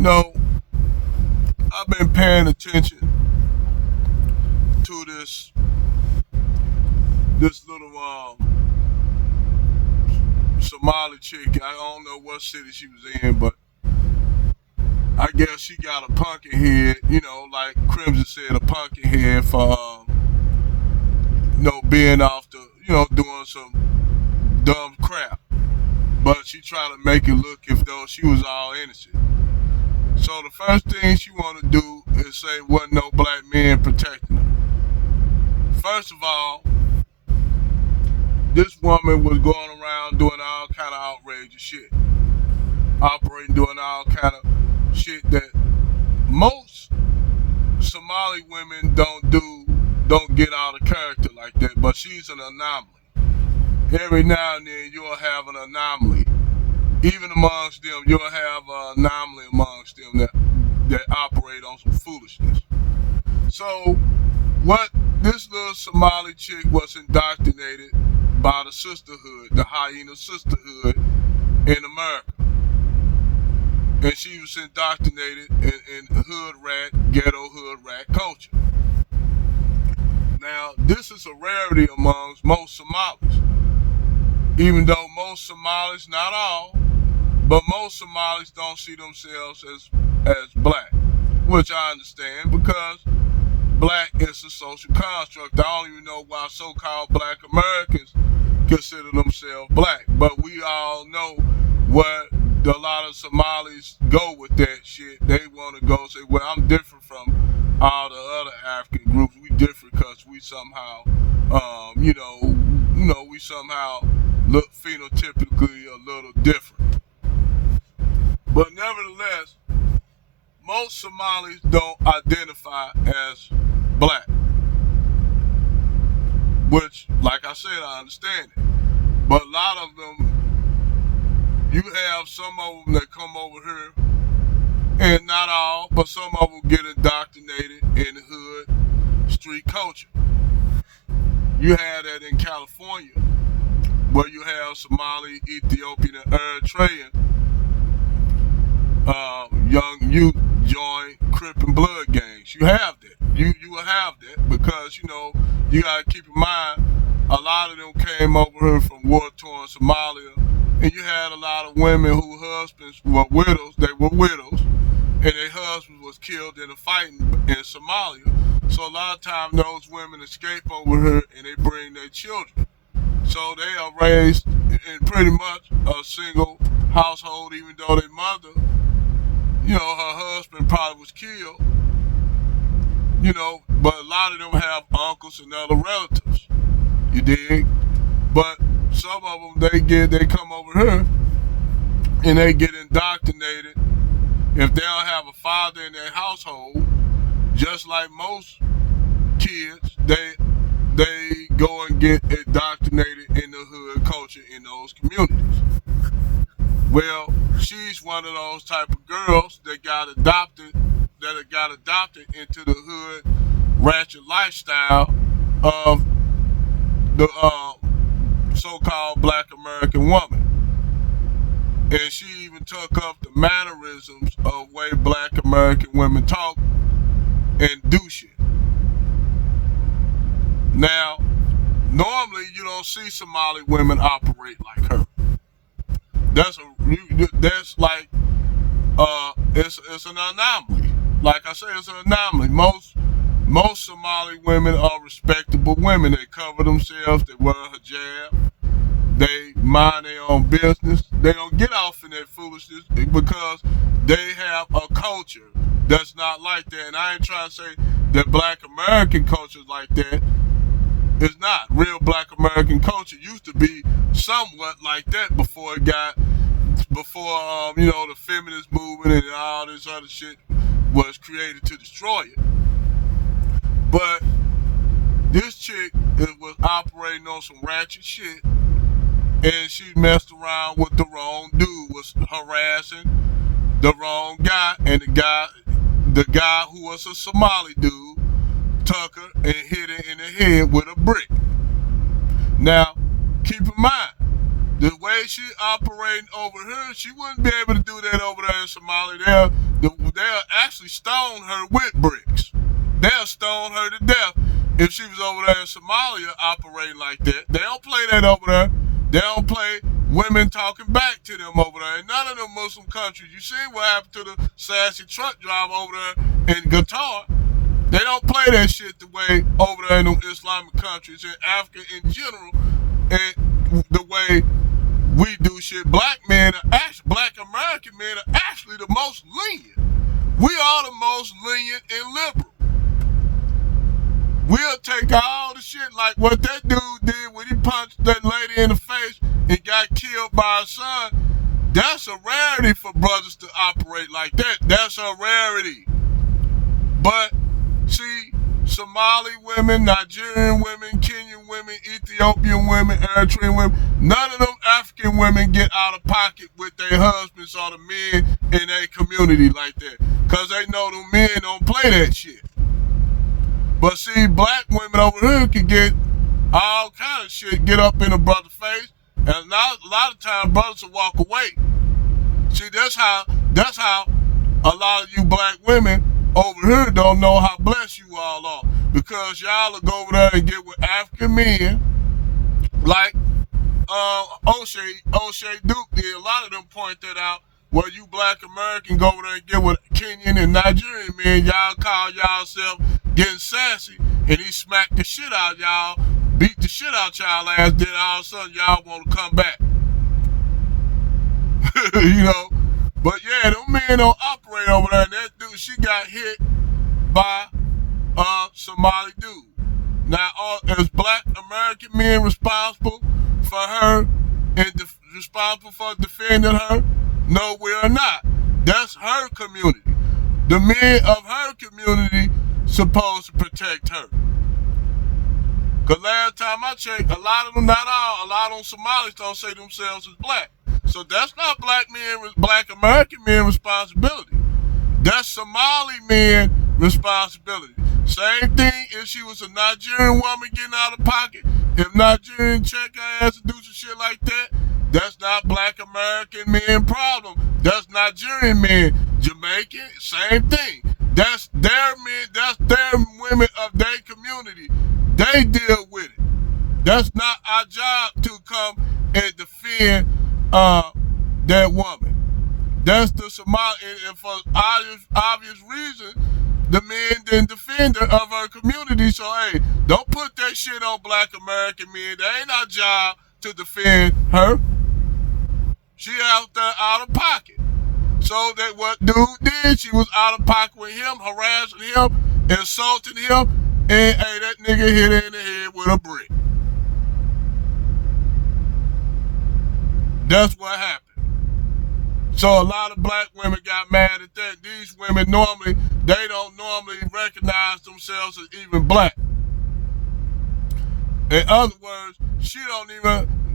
know, I've been paying attention to this little Somali chick. I don't know what city she was in, but I guess she got a pumpkin head. Like Crimson said, a pumpkin head for being off the doing some dumb crap. But she tried to make it look as though she was all innocent. So the first thing she want to do is say wasn't no black men protecting her. First of all, this woman was going around doing all kind of outrageous shit, operating doing all kind of shit that most Somali women don't get out of character like that. But she's an anomaly. Every now and then you'll have an anomaly. Even amongst them, you'll have an anomaly amongst them that operate on some foolishness. So, what this little Somali chick was indoctrinated by the sisterhood, the hyena sisterhood in America. And she was indoctrinated in ghetto hood rat culture. Now, this is a rarity amongst most Somalis. Even though most Somalis, not all, but most Somalis don't see themselves as black, which I understand because black is a social construct. I don't even know why so-called black Americans consider themselves black, but we all know what a lot of Somalis go with that shit. They want to go say, well, I'm different from all the other African groups. We different because we somehow, we somehow look phenotypically a little different. But nevertheless, most Somalis don't identify as black. Which, like I said, I understand it. But a lot of them, you have some of them that come over here, and not all, but some of them get indoctrinated in the hood street culture. You have that in California, where you have Somali, Ethiopian, and Eritrean young youth join Crip and Blood gangs. You have that. You will have that because, you got to keep in mind, a lot of them came over here from war-torn Somalia, and you had a lot of women whose husbands were widows. They were widows, and their husbands was killed in a fighting in Somalia. So a lot of times those women escape over here and they bring their children. So they are raised in pretty much a single household, even though their mother, her husband probably was killed, but a lot of them have uncles and other relatives, you dig? But some of them, they come over here and they get indoctrinated. If they don't have a father in their household, just like most kids, they go and get indoctrinated in the hood culture in those communities. Well, she's one of those type of girls that got adopted into the hood ratchet lifestyle of the so-called black American woman. And she even took up the mannerisms of way black American women talk and do shit. Now, normally you don't see Somali women operate like her. That's like it's an anomaly. Like I say, it's an anomaly. Most Somali women are respectable women. They cover themselves. They wear a hijab. They mind their own business. They don't get off in that foolishness because they have a culture that's not like that. And I ain't trying to say that black American culture is like that. It's not. Real black American culture used to be somewhat like that before the feminist movement and all this other shit was created to destroy it. But this chick was operating on some ratchet shit, and she messed around with the wrong dude, was harassing the wrong guy, and the guy who was a Somali dude took her and hit her in the head with a brick. Now, keep in mind, the way she operating over here, she wouldn't be able to do that over there in Somalia. They'll actually stone her with bricks. They'll stone her to death if she was over there in Somalia operating like that. They don't play that over there. They don't play women talking back to them over there. In none of them Muslim countries. You see what happened to the sassy truck driver over there in Qatar. They don't play that shit the way over there in them Islamic countries, in Africa in general, and the way we do shit. Black American men are actually the most lenient. We are the most lenient and liberal. We'll take all the shit like what that dude did when he punched that lady in the face and got killed by her son. That's a rarity for brothers to operate like that. That's a rarity. But see, Somali women, Nigerian women, Kenyan women, Ethiopian women, Eritrean women, none of them African women get out of pocket with their husbands or the men in their community like that. Because they know them men don't play that shit. But see, black women over here can get all kind of shit, get up in a brother's face, and now a lot of times brothers will walk away. See, that's how a lot of you black women over here don't know how blessed you all are, because y'all will go over there and get with African men like O'Shea Duke did. A lot of them point that out. Where you black American go over there and get with Kenyan and Nigerian men, y'all call y'allself getting sassy, and he smacked the shit out y'all, beat the shit out y'all ass, then all of a sudden y'all want to come back. You know? But yeah, them men don't operate over there. And that dude, she got hit by a Somali dude. Now, is black American men responsible for her and responsible for defending her? No, we are not. That's her community. The men of her community supposed to protect her. Because last time I checked, a lot of them, not all, a lot of them Somalis don't say themselves as black. So that's not black American men responsibility. That's Somali men responsibility. Same thing if she was a Nigerian woman getting out of pocket. If Nigerian check her ass to do some shit like that, that's not black American men problem. That's Nigerian men. Jamaican, same thing. That's their men, that's their women of their community. They deal with it. That's not our job to come and defend that woman. That's the Somali, and for obvious reasons, the men didn't defend her of her community. So hey, don't put that shit on black American men. That ain't our job to defend her. She out there out of pocket. So that what dude did, she was out of pocket with him, harassing him, insulting him, and hey, that nigga hit her in the head with a brick. That's what happened. So a lot of black women got mad at that. These women they don't normally recognize themselves as even black. In other words,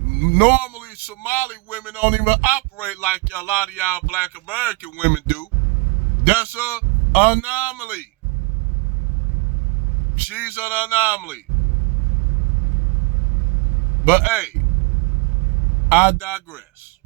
normally Somali women don't even operate like a lot of y'all black American women do. That's an anomaly. She's an anomaly. But hey, I digress.